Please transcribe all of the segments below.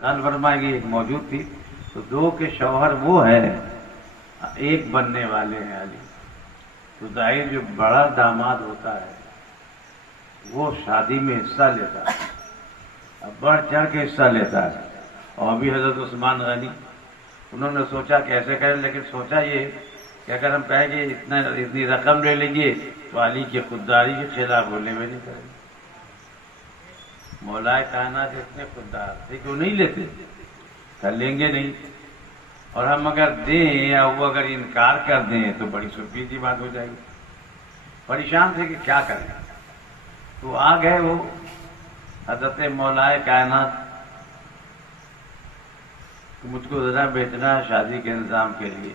خان فرمائے گی ایک موجود تھی تو دو کے شوہر وہ ہے ایک بننے والے ہیں علی، تو ظاہر جو بڑا داماد ہوتا ہے وہ شادی میں حصہ لیتا ہے، اب بڑھ چڑھ کے حصہ لیتا ہے۔ اور ابھی حضرت عثمان غنی انہوں نے سوچا کیسے کریں، لیکن سوچا یہ کہ اگر ہم کہیں کہ اتنی رقم لے لیں گے تو علی کی خودداری کے خلاف بولنے میں نہیں کریں گے۔ مولائے کائنات اتنے خوددار تھے کہ وہ نہیں لیتے، کر لیں گے نہیں، اور ہم اگر دیں یا وہ اگر انکار کر دیں تو بڑی سنجیدہ بات ہو جائے گی۔ پریشان تھے کہ کیا کریں، تو آ گئے وہ حضرت مولائے کائنات، مجھ کو ذرا بیچنا ہے شادی کے انتظام کے لیے۔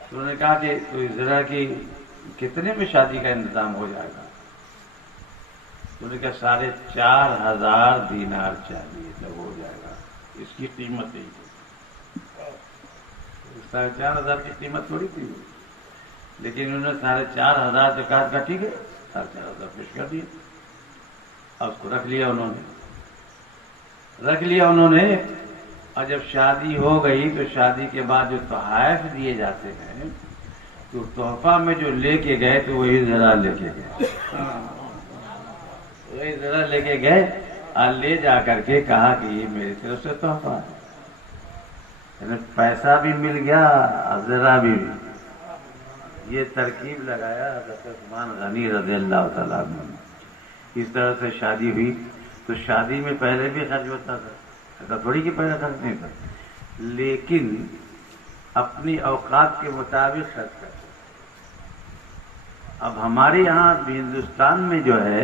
تو انہوں نے کہا کہ تو ذرا کی کتنے میں شادی کا انتظام ہو جائے گا؟ تو انہوں نے کہا 4,500 دینار چاہیے تب ہو جائے گا، اس کی قیمت نہیں ہے۔ 4,500 کی قیمت تھوڑی تھی، لیکن انہوں نے 4,500 جو کہا ٹھیک ہے 4,500 پیش کر دیا، اور اس کو رکھ لیا انہوں نے۔ اور جب شادی ہو گئی تو شادی کے بعد جو تحائف دیے جاتے ہیں تو تحفہ میں جو لے کے گئے تو وہی ذرا لے کے گئے اور لے جا کر کے کہا کہ یہ میری طرف سے تحفہ ہے، یعنی پیسہ بھی مل گیا اور ذرا بھی۔ یہ ترکیب لگایا حضرت عثمان غنی رضی اللہ تعالیٰ عنہ۔ اس طرح سے شادی ہوئی، تو شادی میں پہلے بھی خرچ ہوتا تھا، ایسا تھوڑی کہ پہلے خرچ نہیں تھا، لیکن اپنی اوقات کے مطابق خرچ کرتے۔ اب ہمارے یہاں بھی ہندوستان میں جو ہے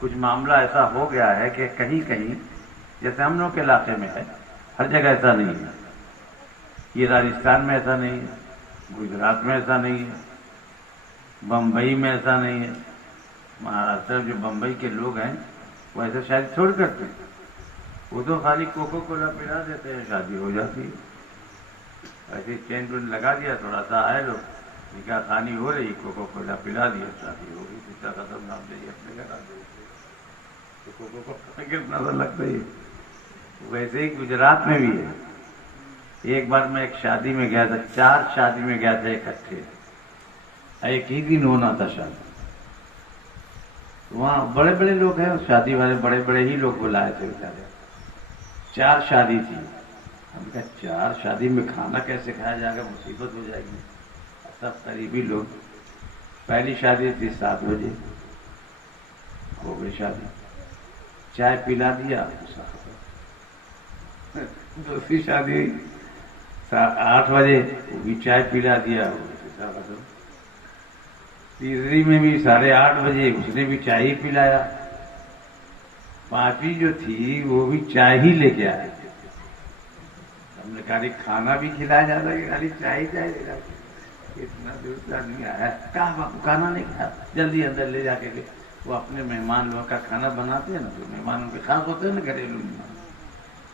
کچھ معاملہ ایسا ہو گیا ہے کہ کہیں کہیں جیسے ہم لوگ کے علاقے میں ہے، ہر جگہ ایسا نہیں ہے، یہ راجستھان میں ایسا نہیں ہے، گجرات میں ایسا نہیں ہے، بمبئی میں ایسا نہیں ہے، مہاراشٹر جو بمبئی کے لوگ ہیں وہ ایسے شادی چھوڑ کرتے ہیں، وہ تو خالی کوکو کولا پلا دیتے ہیں، شادی ہو جاتی ہے۔ ایسے چین ٹون لگا دیا، تھوڑا سا آئے لوگ، نکاح خوانی ہو رہی، کوکو کولا پلا دیا، شادی ہو گئی، دوسرا قدم نام دے اپنے گھر آ گئے، تو کوکو کولا کتنا سا لگتا ہے۔ ویسے ہی گجرات میں بھی ہے۔ ایک بار میں ایک شادی میں گیا تھا، 4 شادی میں گیا تھا اکٹھے، ایک ہی دن ہونا تھا شادی۔ وہاں بڑے بڑے لوگ ہیں، شادی والے بڑے بڑے ہی لوگ بلائے تھے بیچارے، 4 شادی تھی۔ ہم کہا 4 شادی میں کھانا کیسے کھایا جائے گا، مصیبت ہو جائے گی۔ سب قریبی لوگ، پہلی شادی تھی 7 بجے، ہو گئی شادی، چائے پلا دیا، دوسری شادی 8 بجے، وہ بھی چائے پلا دیا، تیسری میں بھی 8:30 بجے اس نے بھی چائے ہی پلایا، 5ویں جو تھی وہ بھی چائے ہی لے کے آئے۔ ہم نے کہا کھانا بھی کھلایا جاتا ہے کہ خالی چائے چائے، اتنا دور سے آدمی آیا، کہا کھانا نہیں کھایا، جلدی اندر لے جا کے وہ اپنے مہمان لوگوں کا کھانا بناتے ہیں نا، تو مہمان ان کے خاص ہوتے ہیں نا، گھریلو مہمان،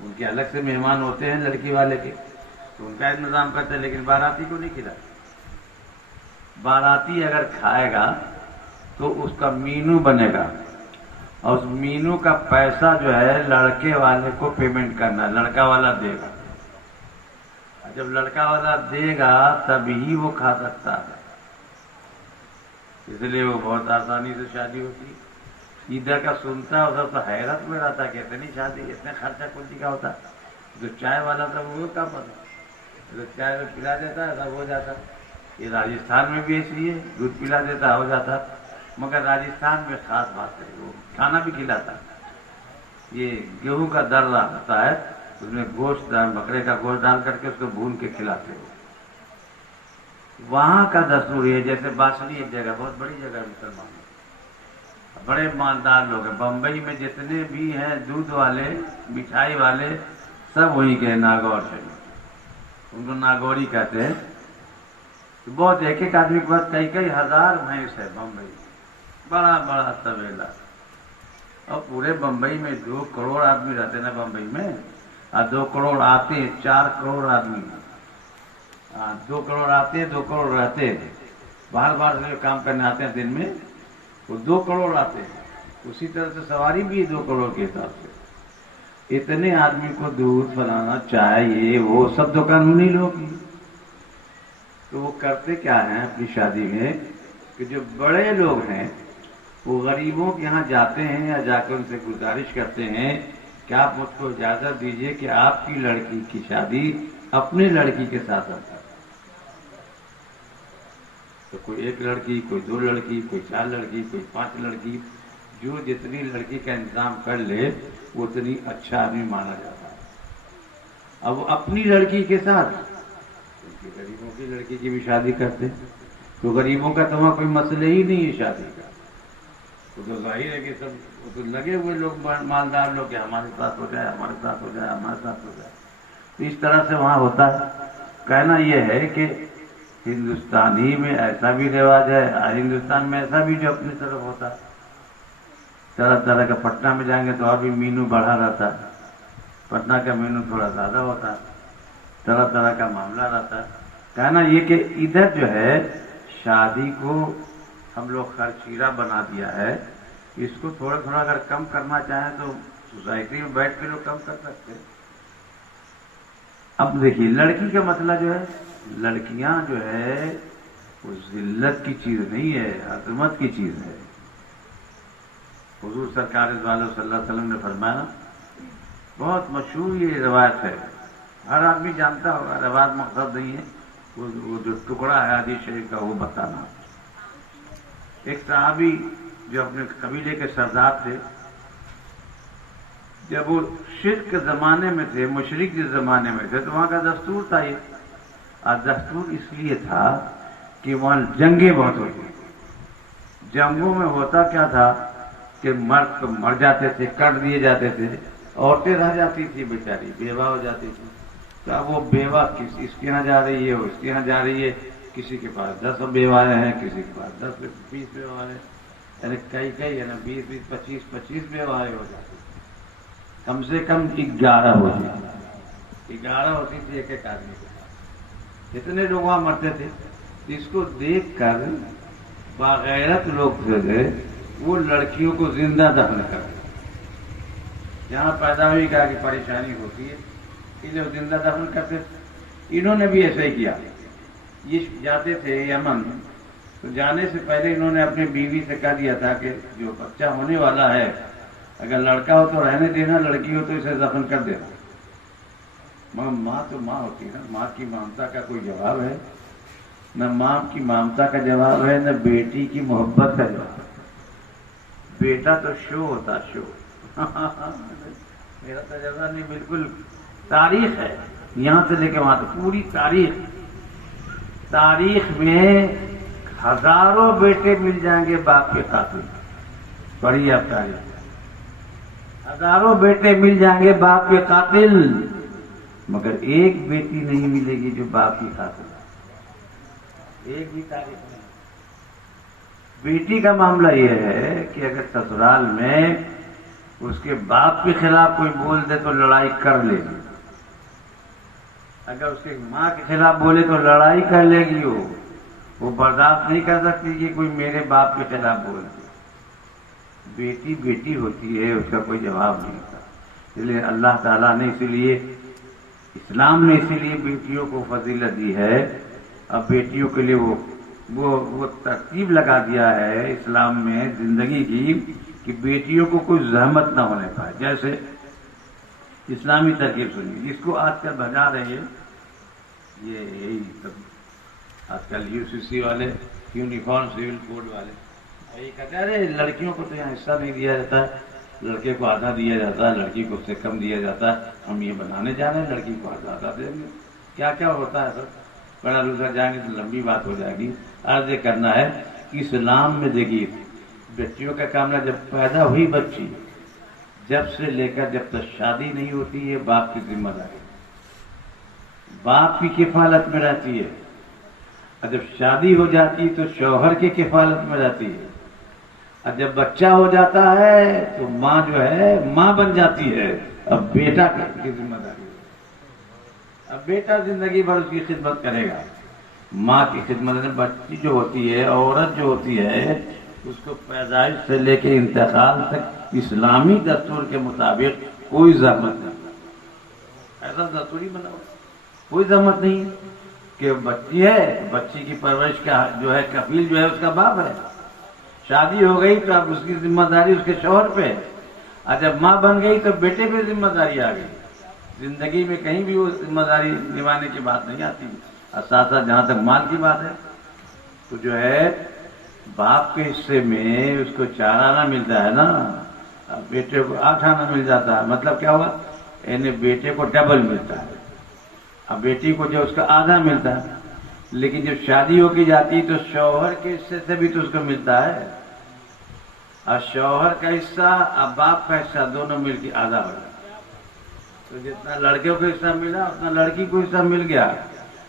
ان کے الگ سے مہمان ہوتے ہیں لڑکی والے کے، تو ان کا انتظام کرتے ہیں، لیکن باراتی کو نہیں کھلاتے۔ باراتی اگر کھائے گا تو اس کا مینو بنے گا، اور اس مینو کا پیسہ جو ہے لڑکے والے کو پیمنٹ کرنا، لڑکا والا دے گا، جب لڑکا والا دے گا تبھی وہ کھا سکتا ہے، اس لیے وہ بہت آسانی سے شادی ہوتی ہے۔ ادھر کا سنتا ادھر تو حیرت میں رہتا کہ اتنی شادی، اتنے خرچہ کچھ کا ہوتا، جو چائے والا تھا وہ کا پتا، جو چائے میں پلا دیتا ہے سب ہو جاتا۔ یہ راجستھان میں بھی ایسی ہے، دودھ پلا دیتا ہو جاتا، مگر راجستھان میں خاص بات ہے وہ کھانا بھی کھلاتا ہے۔ یہ گیہوں کا درہ ہوتا ہے، اس میں گوشت، بکرے کا گوشت ڈال کر کے اس کو بھون کے کھلاتے ہو۔ وہاں کا دستور یہ، جیسے باسڑی ایک جگہ بہت بڑی جگہ ہے مسلمانوں، بڑے مالدار لوگ ہیں، بمبئی میں جتنے بھی ہیں دودھ والے، مٹھائی والے، سب وہیں کے ناگور سے، ان کو ناگوری کہتے ہیں۔ بہت ایک آدمی کے پاس کئی ہزار بھینس ہے بمبئی میں، بڑا بڑا طویلا، اور پورے بمبئی میں 2 کروڑ آدمی رہتے ہیں نا بمبئی میں، اور 2 کروڑ آتے ہیں، 4 کروڑ آدمی، 2 کروڑ آتے ہیں، 2 کروڑ رہتے ہیں، باہر سے جو کام کرنے آتے ہیں دن میں وہ 2 کروڑ آتے ہیں، اسی طرح سے سواری بھی 2 کروڑ کے حساب سے، اتنے آدمی کو دودھ فلانا چائے یہ وہ سب تو قانونی لوگ ہیں۔ تو وہ کرتے کیا ہیں اپنی شادی میں کہ جو بڑے لوگ ہیں وہ غریبوں کے یہاں جاتے ہیں یا جا کے ان سے گزارش کرتے ہیں کہ آپ مجھ کو اجازت دیجئے کہ آپ کی لڑکی کی شادی اپنے لڑکی کے ساتھ ہوتا ہے۔ تو کوئی ایک لڑکی، کوئی دو لڑکی، کوئی چار لڑکی، کوئی پانچ لڑکی، جو جتنی لڑکی کا انتظام کر لے اتنی اچھا آدمی مانا جاتا ہے۔ اب وہ اپنی لڑکی کے ساتھ غریبوں کی لڑکی کی بھی شادی کرتے، تو غریبوں کا تو وہاں کوئی مسئلہ ہی نہیں ہے شادی کا، وہ تو ظاہر ہے کہ سب وہ تو لگے ہوئے لوگ مالدار لوگ کہ ہمارے ساتھ ہو جائے، ہمارے ساتھ ہو جائے، ہمارے ساتھ ہو جائے۔ تو اس طرح سے وہاں ہوتا ہے۔ کہنا یہ ہے کہ ہندوستان ہی میں ایسا بھی رواج ہے، ہندوستان میں ایسا بھی جو اپنی طرف ہوتا ہے، طرح طرح کا۔ پٹنہ میں جائیں گے تو ابھی مینو بڑھا رہتا ہے، پٹنہ کا مینو تھوڑا زیادہ ہوتا ہے، طرح طرح کا معاملہ رہتا ہے۔ کہنا یہ کہ ادھر جو ہے شادی کو ہم لوگ خرچیرہ بنا دیا ہے، اس کو تھوڑا تھوڑا اگر کم کرنا چاہیں تو سوسائٹی میں بیٹھ کے لوگ کم کر سکتے ہیں۔ اب دیکھیے لڑکی کا مسئلہ جو ہے، لڑکیاں جو ہے وہ ذلت کی چیز نہیں ہے، عظمت کی چیز ہے۔ حضور سرکار صلی اللہ علیہ وسلم نے فرمایا، بہت مشہور یہ روایت ہے، ہر آدمی جانتا ہوگا، روایت مقصد نہیں ہے، وہ جو ٹکڑا ہے حدیث شریف کا وہ بتانا۔ ایک صحابی جو اپنے قبیلے کے سردار تھے، جب وہ شرک کے زمانے میں تھے، مشرک کے زمانے میں تھے، تو وہاں کا دستور تھا یہ، اور دستور اس لیے تھا کہ وہاں جنگیں بہت ہوتی، جنگوں میں ہوتا کیا تھا کہ مرد تو مر جاتے تھے، کٹ دیے جاتے تھے، عورتیں رہ جاتی تھی بیچاری، بیوہ ہو جاتی تھی۔ تو اب وہ بیوہ اس کے یہاں جا رہی ہے، وہ اس کے یہاں جا رہی ہے، کسی کے پاس 10 بیوائیں ہیں، کسی کے پاس 10-20 بیوائیں ہیں، یعنی کئی ہے نا 20-20 25 بیوائیں ہو جاتی، کم سے کم 11 ہوتی، 11 ہوتی تھی ایک ایک آدمی کے پاس، اتنے لوگ وہاں مرتے تھے۔ اس کو دیکھ کر باغیرت لوگ تھے وہ لڑکیوں کو زندہ دفن کرتے، جہاں پیدا ہوئی کہا کہ پریشانی ہوتی ہے انہیں زندہ دفن کرتے۔ انہوں نے بھی ایسا ہی کیا، یہ جاتے تھے یمن، تو جانے سے پہلے انہوں نے اپنی بیوی سے کہہ دیا تھا کہ جو بچہ ہونے والا ہے اگر لڑکا ہو تو رہنے دینا، لڑکی ہو تو اسے دفن کر دینا۔ ماں تو ماں ہوتی ہے نا، ماں کی ممتا کا کوئی جواب ہے؟ نہ ماں کی ممتا کا جواب ہے، نہ بیٹی کی محبت کا جواب ہے۔ بیٹا تو شو ہوتا، شو میرا تجربہ نہیں، بالکل تاریخ ہے، یہاں سے لے کے وہاں تک پوری تاریخ میں ہزاروں بیٹے مل جائیں گے باپ کے قاتل، پڑھیے آپ تاریخ، ہزاروں بیٹے مل جائیں گے باپ کے قاتل، مگر ایک بیٹی نہیں ملے گی جو باپ کی قاتل ہے، ایک بھی تاریخ نہیں۔ بیٹی کا معاملہ یہ ہے کہ اگر سسرال میں اس کے باپ کے خلاف کوئی بول دے تو لڑائی کر لے گی، اگر اس کی ماں کے خلاف بولے تو لڑائی کر لے گی، وہ برداشت نہیں کر سکتی کہ کوئی میرے باپ کے خلاف بول دے۔ بیٹی بیٹی ہوتی ہے، اس کا کوئی جواب نہیں ہوتا، اس لیے اللہ تعالیٰ نے اسی لیے اسلام نے اسی لیے بیٹیوں کو فضیلت دی ہے۔ اب بیٹیوں کے لیے وہ ترتیب لگا دیا ہے اسلام میں زندگی کی کہ بیٹیوں کو کوئی زحمت نہ ہونے پائے، جیسے اسلامی ترکیب سنیے، اس کو آج کل بجا رہے ہیں یہی سب آج کل UCC والے، یونیفارم سول کوڈ والے، یہی کہتے ہیں ارے لڑکیوں کو تو یہاں حصہ نہیں دیا جاتا ہے، لڑکے کو آدھا دیا جاتا ہے، لڑکی کو اس سے کم دیا جاتا ہے، ہم یہ بنانے جا رہے ہیں لڑکی کو آدھا دیں گے۔ کیا کیا ہوتا ہے سر، بڑا دوسرا جائیں گے تو لمبی بات ہو جائے گی۔ عرض یہ کرنا ہے کہ اسلام میں دیکھیے بچیوں کا کام ہے، جب پیدا ہوئی بچی جب سے لے کر جب تک شادی نہیں ہوتی ہے باپ کی ذمہ داری، باپ کی کفالت میں رہتی ہے، اور جب شادی ہو جاتی ہے تو شوہر کی کفالت میں رہتی ہے، اور جب بچہ ہو جاتا ہے تو ماں جو ہے ماں بن جاتی ہے، اب بیٹا کی ذمہ داری ہے، اب بیٹا زندگی بھر اس کی خدمت کرے گا، ماں کی خدمت۔ بچی جو ہوتی ہے، عورت جو ہوتی ہے، اس کو پیدائش سے لے کے انتقال تک اسلامی دستور کے مطابق کوئی زحمت نہیں. ایسا دستور ہی بنا ہوا, کوئی زحمت نہیں کہ بچی ہے, بچی کی پرورش کا جو ہے کفیل جو ہے اس کا باپ ہے. شادی ہو گئی تو اب اس کی ذمہ داری اس کے شوہر پہ, اور جب ماں بن گئی تو بیٹے پہ ذمہ داری آ گئی. زندگی میں کہیں بھی وہ ذمہ داری نبھانے کی بات نہیں آتی. اور ساتھ ساتھ جہاں تک مال کی بات ہے تو جو ہے باپ کے حصے میں اس کو 4 آنا ملتا ہے نا, بیٹے کو 8 آنا مل جاتا ہے. مطلب کیا ہوا, یعنی بیٹے کو ڈبل ملتا ہے. اب بیٹی کو جو اس کا آدھا ملتا ہے, لیکن جب شادی ہو کے جاتی ہے تو شوہر کے حصے سے بھی تو اس کو ملتا ہے. اور شوہر کا حصہ اور باپ کا حصہ دونوں مل کے آدھا ہو جاتا. تو جتنا لڑکے کو حصہ ملا اتنا لڑکی کو حصہ مل گیا.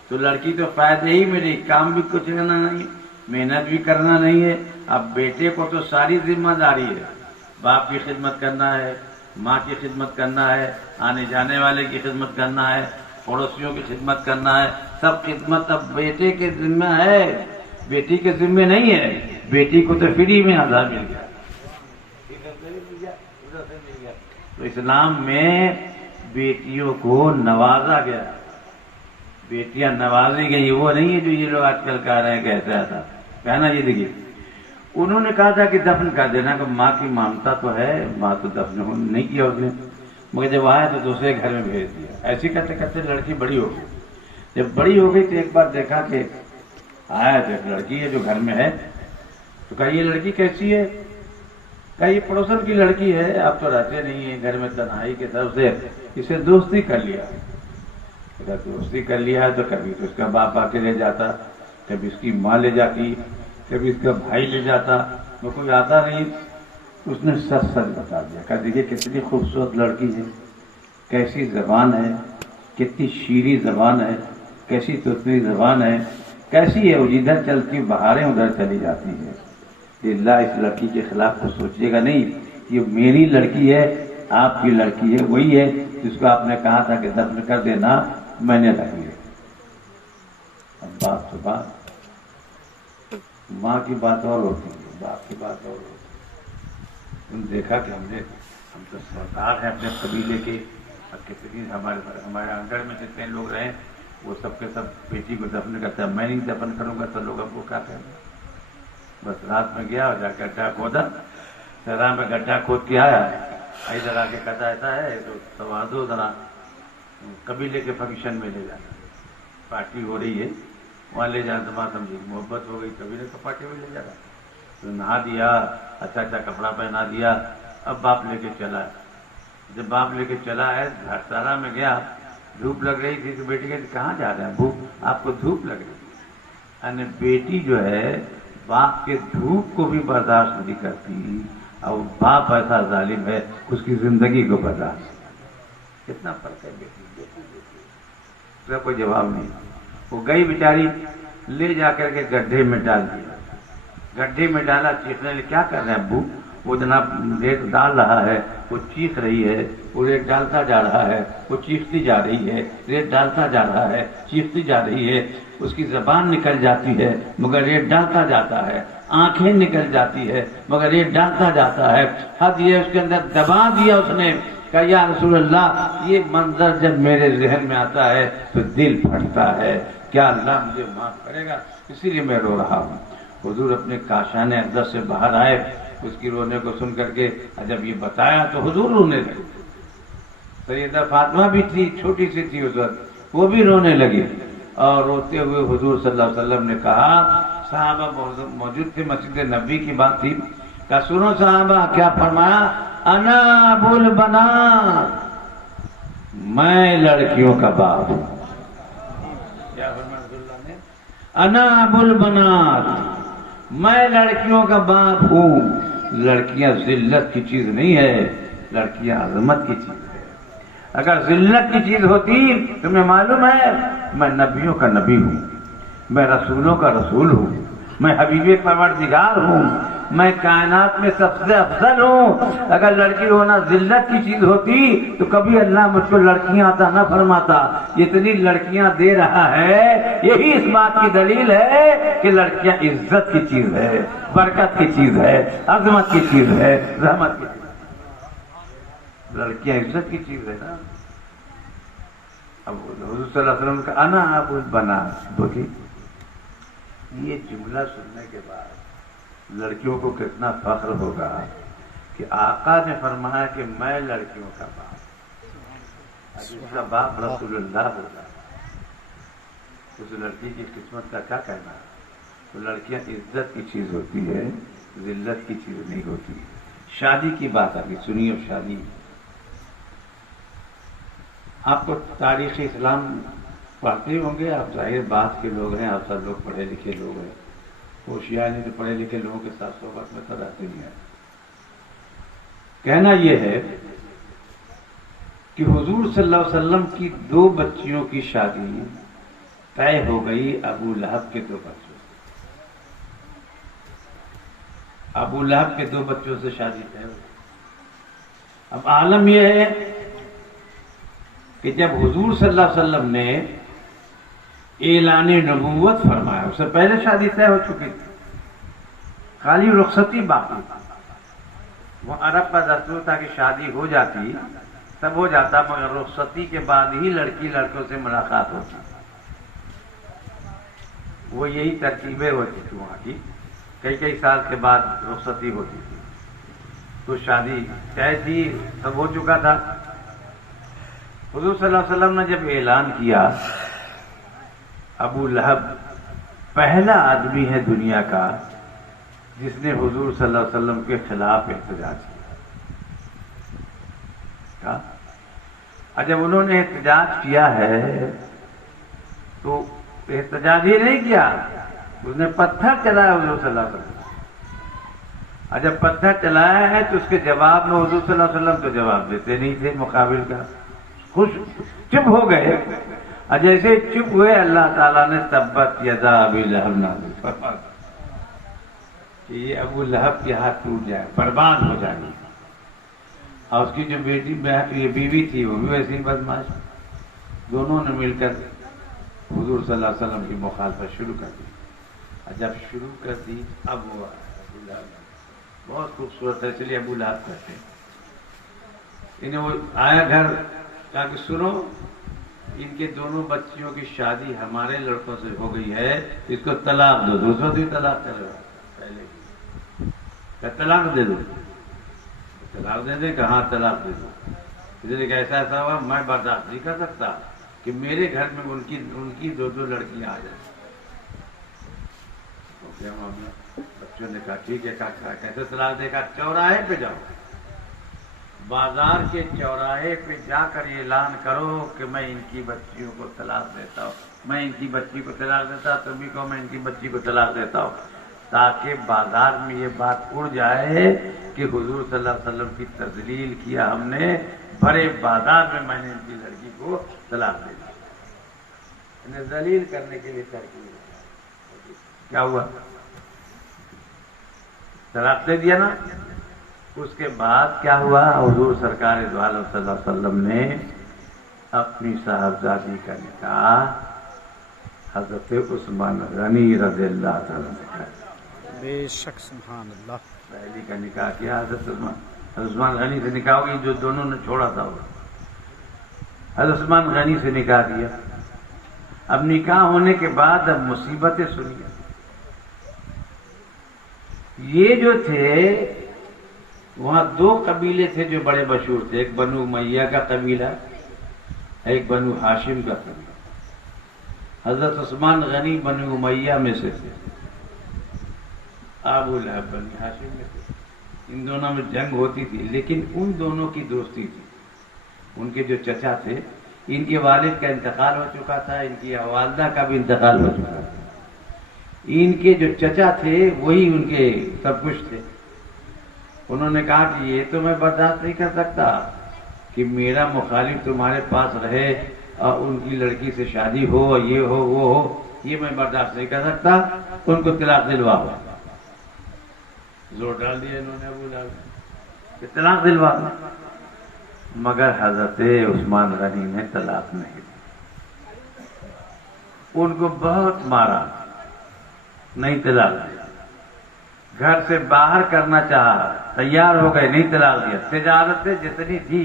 تو لڑکی تو فائدے ہی ملی, کام بھی کچھ کرنا نہیں, محنت بھی کرنا نہیں ہے. اب بیٹے کو تو ساری ذمہ داری ہے, باپ کی خدمت کرنا ہے, ماں کی خدمت کرنا ہے, آنے جانے والے کی خدمت کرنا ہے, پڑوسیوں کی خدمت کرنا ہے. سب خدمت اب بیٹے کے ذمہ ہے, بیٹی کے ذمہ نہیں ہے. بیٹی کو تو فری میں آزاد مل گیا. تو اسلام میں بیٹیوں کو نوازا گیا, بیٹیاں نوازی گئی. وہ نہیں ہے جو یہ لوگ آج کل کہہ رہے ہیں کیسا تھا کہنا. یہ دیکھیے انہوں نے کہا تھا کہ دفن کر دینا, کہ ماں کی مامتا تو ہے, ماں تو دفن نہیں کیا اس نے, مگر جب آیا تو دوسرے گھر میں بھیج دیا. ایسے کرتے کرتے لڑکی بڑی ہو گئی. جب بڑی ہو گئی تو ایک بار دیکھا کہ آیا تو ایک لڑکی ہے جو گھر میں ہے. تو کہا یہ لڑکی کیسی ہے؟ کہا یہ پڑوسن کی لڑکی ہے, آپ تو رہتے نہیں ہیں گھر میں, تنہائی کے طرف سے اسے دوستی کر لیا. اگر دوستی کر لیا ہے تو کبھی تو اس کا باپ آ کے لے جاتا, کبھی اس کی ماں لے جاتی, کبھی اس کا بھائی لے جاتا, وہ کوئی آتا نہیں. اس نے سچ سچ بتا دیا, کہا دیکھیے کتنی خوبصورت لڑکی ہے, کیسی زبان ہے, کتنی شیریں زبان ہے, کیسی تتلی زبان ہے, کیسی ہے وہ جدھر چلتی بہاریں ادھر چلی جاتی ہے. اللہ اس لڑکی کے خلاف کو سوچیے گا نہیں, یہ میری لڑکی ہے, آپ کی لڑکی ہے, وہی ہے جس کو آپ نے کہا تھا کہ دفن کر دینا, میں نے رکھی ہے. اب بات تو بات, ماں کی بات اور ہوتی ہے, باپ کی بات اور ہوتی ہے. تم دیکھا کہ ہم تو سردار ہیں اپنے قبیلے کے, اور کتنی ہمارے انڈر میں جتنے لوگ رہے وہ سب کے سب بیٹی کو دفن کرتا ہے. میں نہیں دفن کروں گا تو لوگ ہم کو کیا کہیں گے. بس رات میں گیا اور جا کے گڈھا کھودا, شہرا میں گڈھا کھود کے آیا, ادھر آ کے کہتا ایسا ہے تو سوا دو ذرا قبیلے کے فنکشن میں لے جانا, پارٹی ہو رہی ہے وہاں لے جانا. تو ماں سمجھی محبت ہو گئی, قبیلے کا پارٹی میں لے جانا. تو نہا دیا, اچھا اچھا کپڑا پہنا دیا. اب باپ لے کے چلا. جب باپ لے کے چلا ہے گھر سارا میں گیا, دھوپ لگ رہی تھی تو بیٹی کہتی کہاں جا رہے ہیں ابو, آپ کو دھوپ لگ رہی تھی. یعنی بیٹی جو ہے باپ کے دھوپ کو بھی برداشت نہیں کرتی, اور باپ ایسا ظالم ہے اس کی زندگی کو برداشت. کتنا فرق ہے بیٹی اس کا کوئی جواب نہیں. وہ گئی بیچاری, لے جا کر کے گڈھے میں ڈال دیا. گڈھے میں ڈالا, چیخنے لگی, کیا کر رہے ہیں ابو؟ وہ جناب ریت ڈال رہا ہے, وہ چیخ رہی ہے, وہ ریت ڈالتا جا رہا ہے, وہ چیختی جا رہی ہے, ریت ڈالتا جا رہا ہے, چیختی جا رہی ہے. اس کی زبان نکل جاتی ہے مگر ریت ڈالتا جاتا ہے, آنکھیں نکل جاتی ہے مگر ریت ڈالتا جاتا ہے. حد یہ اس کے اندر دبا دیا اس نے. کہا یا رسول اللہ, یہ منظر جب میرے ذہن میں آتا ہے تو دل پھٹتا ہے, کیا اللہ مجھے معاف کرے گا, اسی لیے میں رو رہا ہوں. حضور اپنے کاشانے اقدس سے باہر آئے, اس کی رونے کو سن کر کے جب یہ بتایا تو حضور رونے لگے. سیدہ فاطمہ بھی تھی, چھوٹی سی تھی اس وقت, وہ بھی رونے لگی. اور روتے ہوئے حضور صلی اللہ علیہ وسلم نے کہا, صحابہ موجود تھے, مسجد نبوی کی بات تھی, کہا سنو صحابہ کیا فرمایا, انا ابو البنات, میں لڑکیوں کا باپ ہوں. کیا فرمایا رسول اللہ نے, انا ابو البنات, میں لڑکیوں کا باپ ہوں. لڑکیاں ذلت کی چیز نہیں ہے, لڑکیاں عظمت کی چیز ہے. اگر ذلت کی چیز ہوتی, تمہیں معلوم ہے میں نبیوں کا نبی ہوں, میں رسولوں کا رسول ہوں, میں حبیب پروردگار ہوں, میں کائنات میں سب سے افضل ہوں. اگر لڑکی ہونا ذلت کی چیز ہوتی تو کبھی اللہ مجھ کو لڑکیاں عطا نہ فرماتا. اتنی لڑکیاں دے رہا ہے, یہی اس بات کی دلیل ہے کہ لڑکیاں عزت کی چیز ہے, برکت کی چیز ہے, عظمت کی چیز ہے, رحمت کی چیز ہے. لڑکیاں عزت کی چیز ہے نا. اب حضور صلی اللہ علیہ وسلم کا انا ابو البنات بولی، یہ جملہ سننے کے بعد لڑکیوں کو کتنا فخر ہوگا کہ آقا نے فرمایا کہ میں لڑکیوں کا باپ، اس کا باپ رسول اللہ ہوگا. اس لڑکی کی قسمت کا کیا کہنا ہے؟ تو لڑکیاں عزت کی چیز ہوتی ہے، ذلت کی چیز نہیں ہوتی. شادی کی بات آگے سنیے. اور شادی آپ کو تاریخ اسلام پڑھتے ہوں گے، آپ ظاہر بات کے لوگ ہیں، آپ سب لوگ پڑھے لکھے لوگ ہیں، ہوشیار نہیں تو پڑھے لکھے لوگوں کے ساتھ صحبت میں تو رہتے ہی ہیں. کہنا یہ ہے کہ حضور صلی اللہ علیہ وسلم کی 2 بچیوں کی شادی طے ہو گئی ابو لہب کے 2 بچوں سے. ابو لہب کے 2 بچوں سے شادی طے ہو گئی. اب عالم یہ ہے کہ جب حضور صلی اللہ علیہ وسلم نے اعلان نبوت فرمایا، اس سے پہلے شادی طے ہو چکی تھی، خالی رخصتی باقی. وہ عرب کا دستور تھا کہ شادی ہو جاتی تب ہو جاتا، مگر رخصتی کے بعد ہی لڑکی لڑکوں سے ملاقات ہوتی. وہ یہی ترکیبیں ہوتی تھی وہاں کی، کئی سال کے بعد رخصتی ہوتی تھی. تو شادی طے تھی، سب ہو چکا تھا. حضور صلی اللہ علیہ وسلم نے جب اعلان کیا، ابو لہب پہلا آدمی ہے دنیا کا جس نے حضور صلی اللہ علیہ وسلم کے خلاف احتجاج کیا. اور جب انہوں نے احتجاج کیا ہے تو احتجاج ہی نہیں کیا، اس نے پتھر چلایا حضور صلی اللہ علیہ وسلم. اور جب پتھر چلایا ہے تو اس کے جواب میں حضور صلی اللہ علیہ وسلم تو جواب دیتے نہیں تھے مقابل کا، خوش چپ ہو گئے. اور جیسے چپ ہوئے اللہ تعالیٰ نے تبت یدا ابی لہب نازل فرمایا کہ یہ ابو لہب کے ہاتھ ٹوٹ جائے، برباد ہو جائے گی. اور اس کی جو بیٹی یہ بیوی تھی وہ بھی ویسی بدماش. دونوں نے مل کر حضور صلی اللہ علیہ وسلم کی مخالفت شروع کر دی. اور جب شروع کر دی اب وہ ابو لہب بہت خوبصورت ہے، اس لیے ابو لہب کہتے ہیں. انہیں وہ آیا گھر، کہا کہ سنو، ان کے دونوں بچیوں کی شادی ہمارے لڑکوں سے ہو گئی ہے، اس کو طلاق دو. دوسروں بھی طلاق کر رہا پہلے کہ طلاق دے دو. طلاق دے دیں، کہاں طلاق دے دو. اس لیے کہ ایسا ہوا میں برداشت نہیں کر سکتا کہ میرے گھر میں ان کی 2 لڑکیاں آ جائیں. بچوں نے کہا ٹھیک ہے. کیسے طلاق دے گا؟ چوراہے پہ جاؤ، بازار کے چوراہے پہ جا کر اعلان کرو کہ میں ان کی بچیوں کو طلاق دیتا ہوں، میں ان کی بچی کو طلاق دیتا ہوں، تم بھی کہو میں ان کی بچی کو طلاق دیتا ہوں، تاکہ بازار میں یہ بات اڑ جائے کہ حضور صلی اللہ علیہ وسلم کی تذلیل کیا ہم نے، بڑے بازار میں نے ان کی لڑکی کو طلاق دے دی. انہیں ذلیل کرنے کے لیے ترکیب. کیا ہوا؟ طلاق دے دیا نا. اس کے بعد کیا ہوا؟ حضور سرکار دو عالم صلی اللہ علیہ وسلم نے اپنی صاحبزادی کا نکاح حضرت عثمان غنی رضی اللہ تعالیٰ سے کیا. بے شک سبحان اللہ. پہلی کا نکاح کیا حضرت عثمان غنی سے نکاح ہوئی، جو دونوں نے چھوڑا تھا وہ حضرت عثمان غنی سے نکاح کیا. اب نکاح ہونے کے بعد اب مصیبتیں سنیے. یہ جو تھے وہاں 2 قبیلے تھے جو بڑے مشہور تھے، ایک بنو امیہ کا قبیلہ، ایک بنو ہاشم کا قبیلہ. حضرت عثمان غنی بنو امیہ میں سے تھے، ابو لہب بنو ہاشم میں تھے. ان دونوں میں جنگ ہوتی تھی، لیکن ان دونوں کی دوستی تھی. ان کے جو چچا تھے، ان کے والد کا انتقال ہو چکا تھا، ان کی والدہ کا بھی انتقال ہو چکا تھا. ان کے جو چچا تھے وہی ان کے سب کچھ تھے. انہوں نے کہا کہ یہ تو میں برداشت نہیں کر سکتا کہ میرا مخالف تمہارے پاس رہے اور ان کی لڑکی سے شادی ہو، یہ ہو وہ ہو، یہ میں برداشت نہیں کر سکتا. ان کو طلاق دلواؤ. زور ڈال دیا انہوں نے ابو لہب کہ طلاق دلوا دو. مگر حضرت عثمان غنی نے طلاق نہیں دی. ان کو بہت مارا، نہیں طلاق دیا. گھر سے باہر کرنا چاہا، تیار ہو گئے، نہیں طلاق دیا۔ تجارتیں جتنی تھی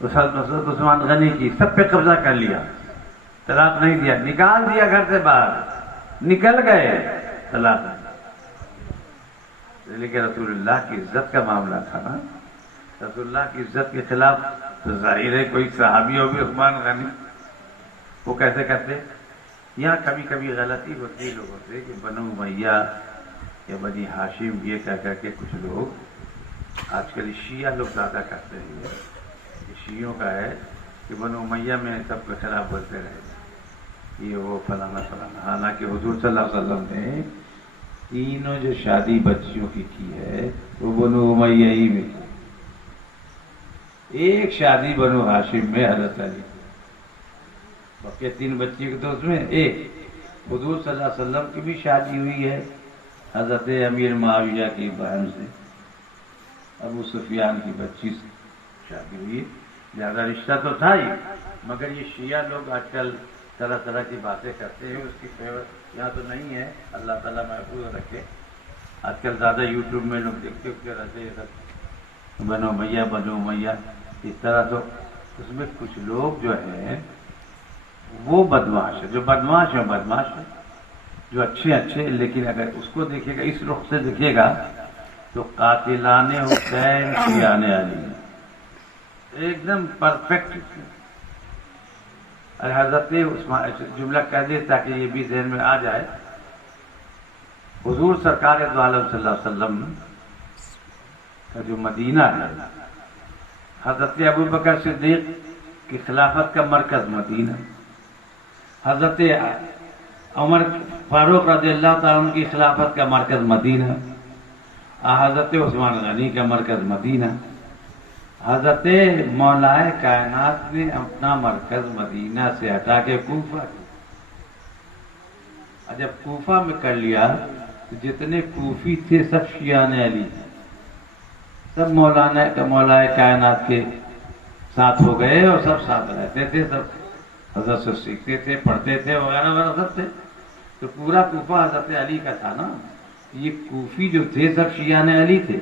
عثمان غنی کی سب پہ قبضہ کر لیا، طلاق نہیں دیا، نکال دیا گھر سے باہر، نکل گئے، طلاق نہیں۔ لیکن رسول اللہ کی عزت کا معاملہ تھا نا، رسول اللہ کی عزت کے خلاف تو ظاہر ہے کوئی صحابی ہو بھی عثمان غنی، وہ کیسے کرتے؟ یہاں کبھی کبھی غلطی ہوتی ہے لوگوں سے کہ بنو امیہ یا بنی ہاشم یہ کہہ کر کے کچھ لوگ آج کل شیعہ لوگ زیادہ کرتے ہیں، یہ شیعوں کا ہے کہ بنو امیہ میں سب کے خلاف بولتے رہے، یہ وہ فلانا فلانا۔ حالانکہ حضور صلی اللہ علیہ وسلم نے تینوں جو شادی بچیوں کی ہے وہ بنو امیہ ہی میں کی، ایک شادی بنو ہاشم میں حضرت علی، باقی 3 بچیوں کی تو اس میں ایک حضور صلی اللہ علیہ وسلم کی بھی شادی ہوئی ہے حضرت امیر معاویہ کی بہن سے، ابو سفیان کی بچی سے شادی ہوئی، زیادہ رشتہ تو تھا ہی، مگر یہ شیعہ لوگ آج کل طرح طرح کی باتیں کرتے ہیں، اس کی فیور یہاں تو نہیں ہے، اللہ تعالیٰ محفوظ رکھے۔ آج کل زیادہ یوٹیوب میں لوگ دیکھتے رہتے ہیں سب بنو امیہ اس طرح، تو اس میں کچھ لوگ جو ہیں وہ بدماش ہے، جو بدماش ہے، جو اچھے، لیکن اگر اس کو دیکھے گا، اس رخ سے دیکھے گا تو قاتلان حسین شیعان علی ایک دم پرفیکٹ۔ حضرت عثمان جملہ کہہ دے تاکہ یہ بھی ذہن میں آ جائے، حضور سرکار دو عالم صلی اللہ علیہ وسلم کا جو مدینہ ہے، حضرت ابوبکر صدیق کی خلافت کا مرکز مدینہ، حضرت عمر فاروق رضی اللہ تعالیٰ عنہ کی خلافت کا مرکز مدینہ، حضرت عثمان غنی کا مرکز مدینہ، حضرت مولائے کائنات نے اپنا مرکز مدینہ سے ہٹا کے کوفہ کیا۔ جب کوفہ میں کر لیا تو جتنے کوفی تھے سب شیعان علی، سب مولائے کائنات کے ساتھ ہو گئے اور سب ساتھ رہتے تھے، سب حضرت سے سیکھتے تھے، پڑھتے تھے وغیرہ وغیرہ سب تھے، تو پورا کوفہ حضرت علی کا تھا نا۔ یہ کوفی جو تھے سب شیعان علی تھے۔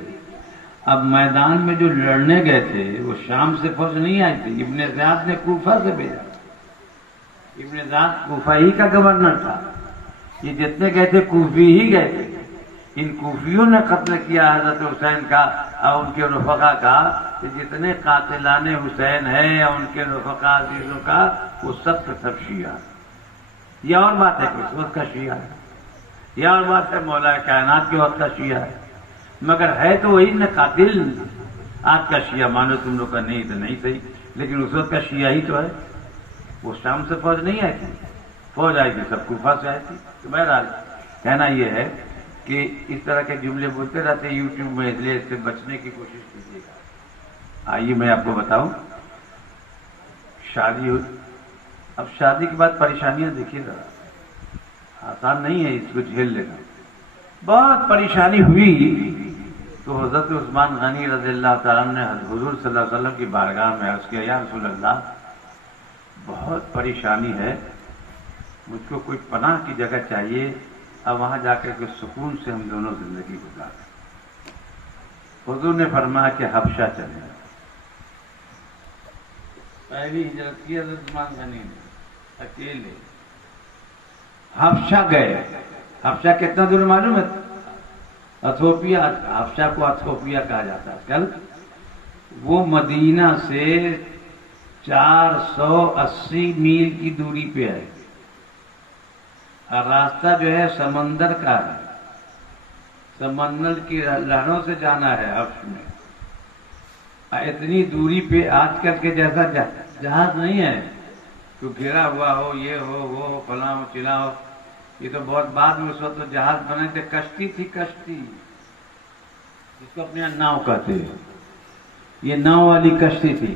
اب میدان میں جو لڑنے گئے تھے وہ شام سے فوج نہیں آئی تھی، ابن زیاد نے کوفہ سے بھیجا، ابن زیاد کوفہ ہی کا گورنر تھا، یہ جتنے گئے تھے کوفی ہی گئے تھے۔ ان کوفیوں نے قتل کیا حضرت حسین کا اور ان کے رفقا کا، کہ جتنے قاتلان حسین ہیں اور ان کے رفقا عزیزوں کا وہ سب کا سب شیعہ۔ یہ اور بات ہے کہ اس وقت کا شیعہ ہے، یہ اور بات ہے مولا کائنات کے وقت کا شیعہ ہے، مگر ہے تو وہی نہ قاتل۔ آج کا شیعہ مانو تم لوگ کا نہیں تو نہیں صحیح، لیکن اس وقت کا شیعہ ہی تو ہے۔ وہ شام سے فوج نہیں آئی تھی، فوج آئی تھی سب کوفہ سے آئی تھی۔ تو بہرحال کہنا یہ ہے کہ اس طرح کے جملے بولتے رہتے یوٹیوب میں، اس لیے اس سے بچنے کی کوشش کیجیے گا۔ آئیے میں آپ کو بتاؤں، شادی ہوئی، اب شادی کے بعد پریشانیاں دیکھیے ذرا، آسان نہیں ہے اس کو جھیل لینا، بہت پریشانی ہوئی۔ تو حضرت عثمان غنی رضی اللہ تعالیٰ نے حضور صلی اللہ علیہ وسلم کی بارگاہ میں عرض کیا، یا رسول اللہ بہت پریشانی ہے، مجھ کو کوئی پناہ کی جگہ چاہیے، اب وہاں جا کر کے سکون سے ہم دونوں زندگی گزاریں۔ حضور نے فرمایا کہ حبشہ چلے۔ پہلی ہجرت کی حضرت عثمان غنی نے اکیلے حبشہ گئے۔ حبشہ کتنا دور معلوم ہے؟ اتھوپیا، حبشہ کو اتھوپیا کہا جاتا ہے کل۔ وہ مدینہ سے 480 میل کی دوری پہ ہے، اور راستہ جو ہے سمندر کا ہے، سمندر کی لہروں سے جانا ہے حبش میں۔ اتنی دوری پہ آج کل کے جیسا جہاز نہیں ہے، تو گھرا ہوا ہو، یہ ہو وہ ہو، فلاں ہو چلا ہو، یہ تو بہت بعد میں، اس وقت تو جہاز بنے تھے، کشتی تھی، کشتی جس کو اپنے یہاں ناؤ کہتے ہیں، یہ ناؤ والی کشتی تھی۔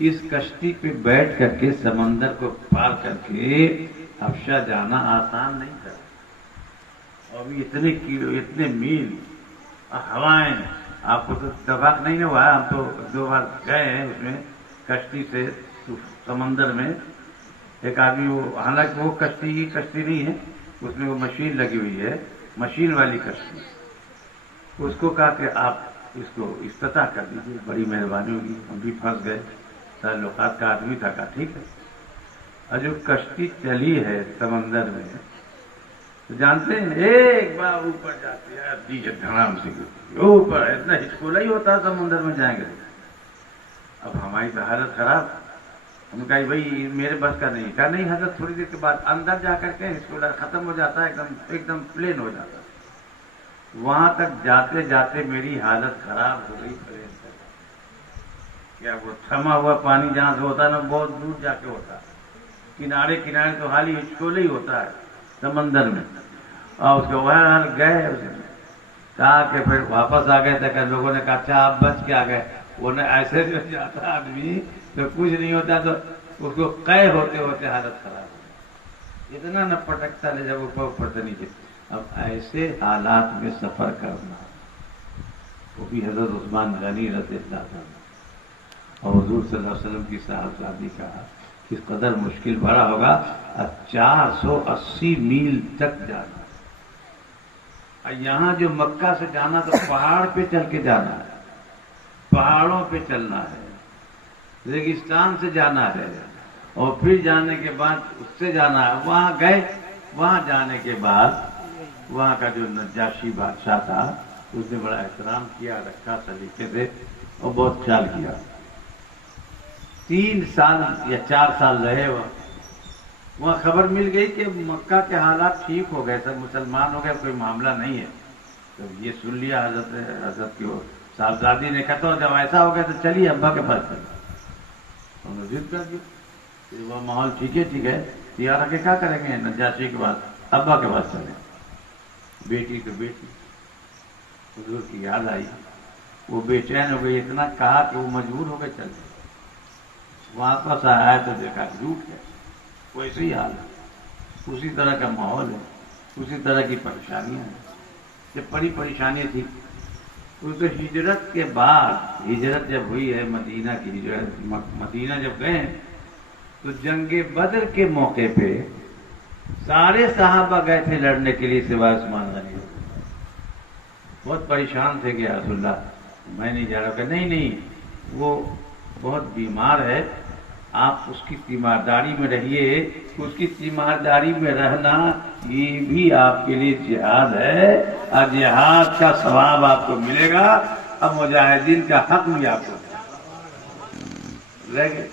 اس کشتی پہ بیٹھ کر کے سمندر کو پار کر کے حبشہ جانا آسان نہیں تھا، اور اتنے کلو، اتنے میل، ہوائیں، آپ کو تو اتفاق نہیں ہوا ہے، ہم تو 2 بار گئے ہیں اس میں کشتی سے سمندر میں۔ ایک آدمی، وہ حالانکہ وہ کشتی نہیں ہے، اس میں وہ مشین لگی ہوئی ہے، مشین والی کشتی، اس کو کہا کہ آپ اس کو افتتاح کر دیجیے، بڑی مہربانی ہوگی، ہم بھی پھنس گئے، تعلقات کا آدمی تھا، کہا ٹھیک ہے۔ اور جو کشتی چلی ہے سمندر میں، تو جانتے ہیں ایک بار اوپر جاتے ہیں نیچے دھڑام سے گرتی ہے، اوپر اتنا ہچکولا ہی ہوتا ہے سمندر میں جائیں گے۔ اب ہماری تو حالت خراب، ہم نے کہا بھائی میرے بس کا نہیں، کہا نہیں حضرت تھوڑی دیر کے بعد اندر جا کر کے ہچکولا ختم ہو جاتا ہے، ایک دم پلین ہو جاتا ہے۔ وہاں تک جاتے جاتے میری حالت خراب ہو گئی پلین تک۔ کیا وہ تھما ہوا پانی جہاں سے ہوتا ہے نا بہت دور جا کے ہوتا ہے، کنارے کنارے تو حالی ہچکولے ہی ہوتا ہے سمندر میں۔ اور اس کے وہاں گئے، کہا کہ پھر واپس آ گئے تھے، لوگوں نے کہا اچھا آپ بچ کے آ گئے، انہیں ایسے جو جاتا آدمی تو کچھ نہیں ہوتا، تو اس کو قے ہوتے ہوتے حالت خراب ہو، اتنا نہ پٹکتا لے جب اوپر سے نیچے۔ اب ایسے حالات میں سفر کرنا، وہ بھی حضرت عثمان غنی رضی اللہ عنہ اور حضور صلی اللہ علیہ وسلم کی صاحبزادی کا کس قدر مشکل بھرا ہوگا۔ 480 میل تک جانا، یہاں جو مکہ سے جانا تو پہاڑ پہ چل کے جانا ہے، پہاڑوں پہ چلنا ہے، ریگستان سے جانا ہے، اور پھر جانے کے بعد اس سے جانا ہے۔ وہاں گئے، وہاں جانے کے بعد وہاں کا جو نجاشی بادشاہ تھا اس نے بڑا احترام کیا، رکھا سلیقے سے اور بہت خیال کیا۔ 3 سال یا 4 سال رہے وہاں خبر مل گئی کہ مکہ کے حالات ٹھیک ہو گئے، سب مسلمان ہو گئے، کوئی معاملہ نہیں ہے۔ تو یہ سن لیا حضرت کی صاحبزادی نے، کہتا جب ایسا ہو گیا تو چلیے ابا کے پاس چلیں۔ انہوں نے ضد کر دی، وہ ماحول ٹھیک ہے، تیار آ کے کیا کریں گے، نجاشی کے بعد ابا کے پاس چلیں۔ بیٹی تو بیٹی، حضور کی یاد آئی، وہ بے چین ہو گئی، اتنا کہا کہ وہ مجبور ہو گئے چلے۔ واپس آیا تو دیکھا جھوٹ ہے، ویسے ہی حال ہے، اسی طرح کا ماحول ہے، اسی طرح کی پریشانیاں ہیں۔ جب بڑی پریشانی تھی اس ہجرت کے بعد، ہجرت جب ہوئی ہے مدینہ کی ہجرت، مدینہ جب گئے تو جنگ بدر کے موقع پہ سارے صحابہ گئے تھے لڑنے کے لیے سوائے عثمان غنی۔ بہت پریشان تھے کہ رسول اللہ میں نہیں جا رہا، کہ نہیں وہ بہت بیمار ہے، آپ اس کی تیمارداری میں رہیے، اس کی تیمارداری میں رہنا یہ بھی آپ کے لیے جہاد ہے، اور جہاد کا ثواب آپ کو ملے گا، اب مجاہدین کا حق بھی آپ کو رہ گئے۔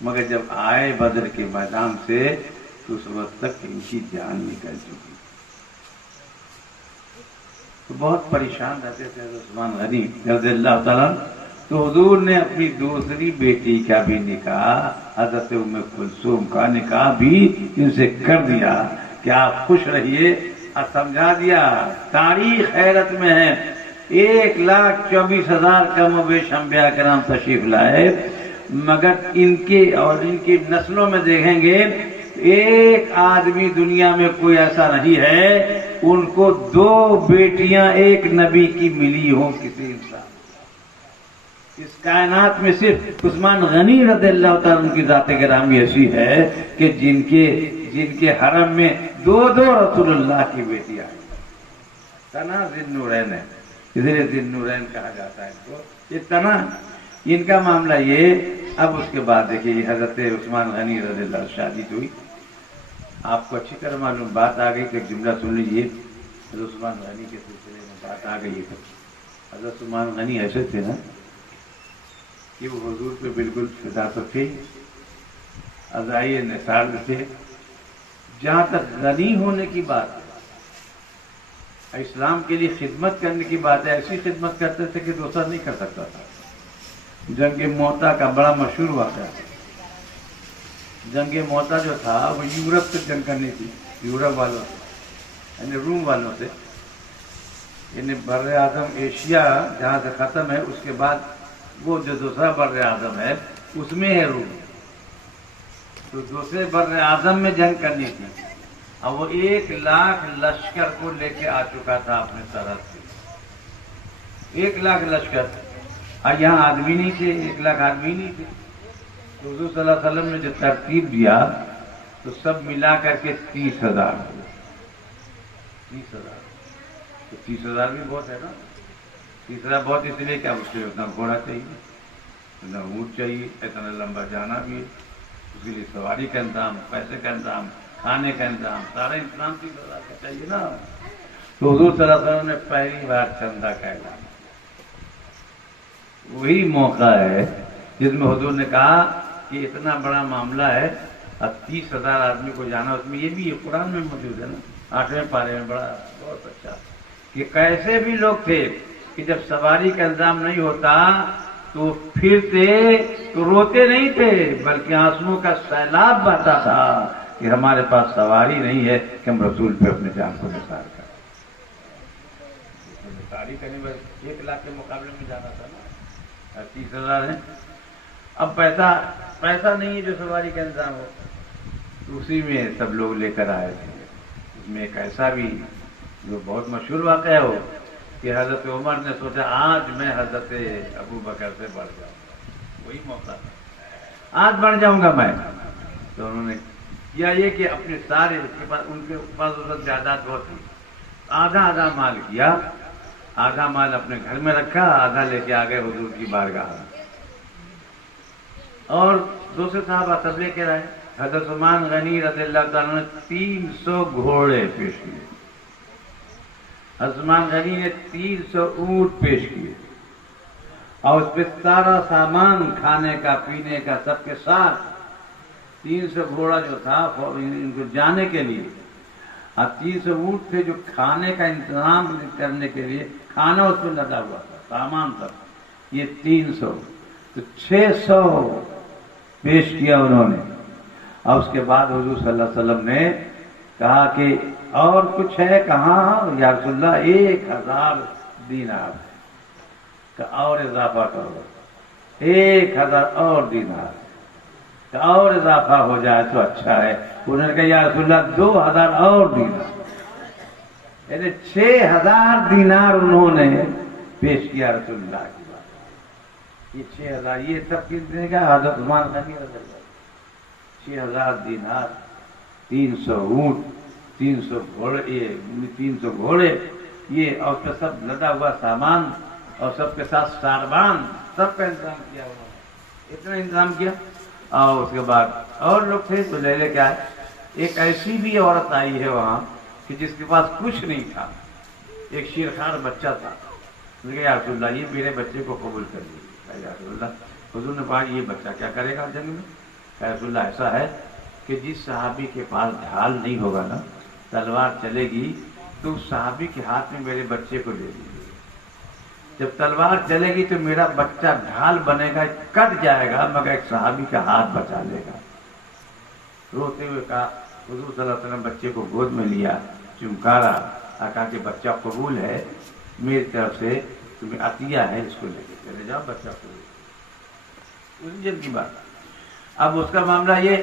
مگر جب آئے بدر کے میدان سے تو اس وقت تک ان کی جان نکل چکی، تو بہت پریشان رہتے تھے عثمان غنی رضی اللہ تعالیٰ۔ تو حضور نے اپنی دوسری بیٹی کا بھی نکاح، حضرت ام کلثوم کا نکاح بھی ان سے کر دیا کہ آپ خوش رہیے، اور سمجھا دیا تاریخ حیرت میں ہے۔ 1,24,000 کم و بیش انبیاء کرام تشریف لائے، مگر ان کے اور ان کی نسلوں میں دیکھیں گے ایک آدمی دنیا میں کوئی ایسا نہیں ہے ان کو 2 بیٹیاں ایک نبی کی ملی ہوں کسی انسان۔ اس کائنات میں صرف عثمان غنی رضی اللہ تعالیٰ عنہ کی ذات گرامی ایسی ہے کہ جن کے حرم میں 2 رسول اللہ کی بیٹیاں ہیں۔ تنا ذی النورین ہے، اس لیے ذی النورین کہا جاتا ہے ان کو، یہ تنا ان کا معاملہ یہ۔ اب اس کے بعد دیکھیے حضرت عثمان غنی رضی اللہ عنہ شادی ہوئی، آپ کو اچھی طرح معلوم بات آ گئی کہ ایک جملہ سن لیجیے، حضرت عثمان غنی کے سلسلے میں بات آ گئی ہے۔ حضرت عثمان غنی ایسے تھے نا کہ وہ حضور پہ بالکل فدا تو تھے، عزائی نثار تھے۔ جہاں تک غنی ہونے کی بات ہے، اسلام کے لیے خدمت کرنے کی بات ہے، ایسی خدمت کرتے تھے کہ دوسرا نہیں کر سکتا تھا۔ جنگ موتا کا بڑا مشہور واقعہ ہے۔ جنگ موتا جو تھا وہ یورپ سے جنگ کرنی تھی، یورپ والوں سے، یعنی روم والوں سے، یعنی بر اعظم ایشیا جہاں سے ختم ہے اس کے بعد وہ جو دوسرا بر اعظم ہے اس میں ہے روم، تو دوسرے بر اعظم میں جنگ کرنی تھی، اور وہ 1,00,000 لشکر کو لے کے آ چکا تھا اپنے سرحد سے۔ 1,00,000 لشکر، اور یہاں آدمی نہیں تھے، 1,00,000 آدمی نہیں تھے۔ تو حضور صلی اللہ علیہ وسلم نے جو ترتیب دیا تو سب ملا کر کے 30,000 ہوئے۔ 30,000 تو 30,000 بھی بہت ہے نا، تیسرا بہت اس لیے کہ اب اس کے لیے اتنا گھوڑا چاہیے، اتنا اونٹ چاہیے، اتنا لمبا جانا بھی ہے، اس کے لیے سواری کا انتظام، پیسے کا انتظام، کھانے کا انتظام، سارا انتظام کی چاہیے نا۔ تو حضور صلی اللہ علیہ وسلم نے پہلی بار چندہ کا اعلان، وہی موقع ہے جس میں حضور نے کہا کہ اتنا بڑا معاملہ ہے، اب 30,000 آدمی کو جانا، اس میں یہ بھی قرآن میں موجود ہے نا، 8ویں پارے میں، بڑا بہت اچھا، کہ کیسے بھی لوگ تھے کہ جب سواری کا انتظام نہیں ہوتا تو پھرتے تو روتے نہیں تھے، بلکہ آنسوؤں کا سیلاب بہتا تھا کہ ہمارے پاس سواری نہیں ہے کہ ہم رسول پہ اپنے جان کو نثار کریں۔ سواری کرنے میں 1 لاکھ کے مقابلے میں جانا تھا نا، 30,000 ہے۔ اب پیسہ نہیں ہے جو سواری کا انتظام ہو، تو اسی میں سب لوگ لے کر آئے تھے۔ اس میں ایک ایسا بھی جو بہت مشہور واقعہ ہو کہ حضرت عمر نے سوچا آج میں حضرت ابو بکر سے بڑھ جاؤں گا، وہی موقع تھا، آج بڑھ جاؤں گا میں۔ تو انہوں نے کیا یہ کہ اپنے سارے ان کے پاس جائیداد بہت تھی، آدھا مال کیا، آدھا مال اپنے گھر میں رکھا، آدھا لے کے آ گئے حضور کی بارگاہ میں، اور دوسرے صحابہ سب لے کے آئے۔ حضرت عثمان غنی رضی اللہ تعالیٰ نے 300 گھوڑے پیش کیے، عثمان غنی نے 300 اونٹ پیش کیے، اور اس پہ سارا سامان کھانے کا پینے کا سب کے ساتھ 300 گھوڑا جو تھا ان کو جانے کے لیے، اور 300 اونٹ تھے جو کھانے کا انتظام کرنے کے لیے، کھانا اس پہ لدا ہوا تھا، سامان تک، یہ 300 تو 600 پیش کیا انہوں نے۔ اور اس کے بعد حضور صلی اللہ علیہ وسلم نے کہا کہ اور کچھ ہے؟ کہاں یا رسول اللہ 1000 دینار ہے، کہ اور اضافہ کرو، 1000 اور دینار، کہ اور اضافہ ہو جائے تو اچھا ہے۔ انہوں نے کہا یا رسول اللہ 2000 اور دینار، یعنی 6000 دینار انہوں نے پیش کیا رسول اللہ کی بات۔ یہ 6000 یہ سب کتنے کا؟ حضرت عثمان غنی رضی اللہ، 6000 دینار، 300 اونٹ، 300 گھوڑے، یہ اور پہ سب لدا ہوا سامان، اور سب کے ساتھ ساربان، سب کا انتظام کیا انہوں نے، اتنا انتظام کیا۔ اور اس کے بعد اور لوگ تھے تو لے کے آئے۔ ایک ایسی بھی عورت آئی ہے وہاں کہ جس کے پاس کچھ نہیں تھا، ایک شیرخوار بچہ تھا، یا رسول اللہ یہ میرے بچے کو قبول کر لیجیے۔ یا رسول اللہ، حضور نے کہا یہ بچہ کیا کرے گا جنگ میں؟ یا رسول اللہ ایسا ہے کہ جس صحابی کے پاس ڈھال نہیں ہوگا نا، تلوار چلے گی تو اس صحابی کے ہاتھ میں میرے بچے کو دے دیجیے، جب تلوار چلے گی تو میرا بچہ ڈھال بنے گا، کٹ جائے گا مگر ایک صحابی کا ہاتھ بچا لے گا۔ روتے ہوئے کہا، حضور صلی اللہ علیہ وسلم بچے کو گود میں لیا، چمکارا، اور کہا کہ بچہ قبول ہے میری طرف سے، تمہیں عطیہ ہے، اس کو لے کے چلے جاؤ، بچہ قبول۔ اس دن کی بات۔ اب اس کا معاملہ یہ،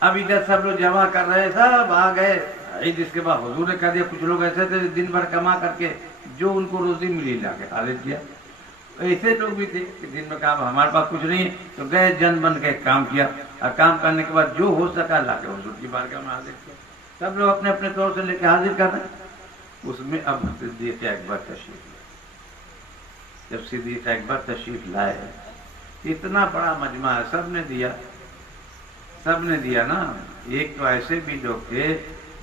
اب ادھر سب لوگ جمع کر رہے، سب آ گئے عید۔ اس کے بعد حضور نے کہہ دیا، کچھ لوگ ایسے تھے دن بھر کما کر کے جو ان کو روزی ملی لا کے حاضر کیا، ایسے لوگ بھی تھے کہ دن میں کہا ہمارے پاس کچھ نہیں ہے، تو گئے جن بن کے کام کیا، اور کام کرنے کے بعد جو ہو سکا لا کے حضور کی بارگاہ میں حاضر کیا۔ سب لوگ اپنے اپنے طور سے لے کے حاضر کر رہے ہیں۔ اس میں اب صدیق اکبر تشریف لائے۔ جب صدیق اکبر تشریف لائے، اتنا بڑا مجمع ہے، سب نے دیا نا۔ ایک تو ایسے بھی لوگ تھے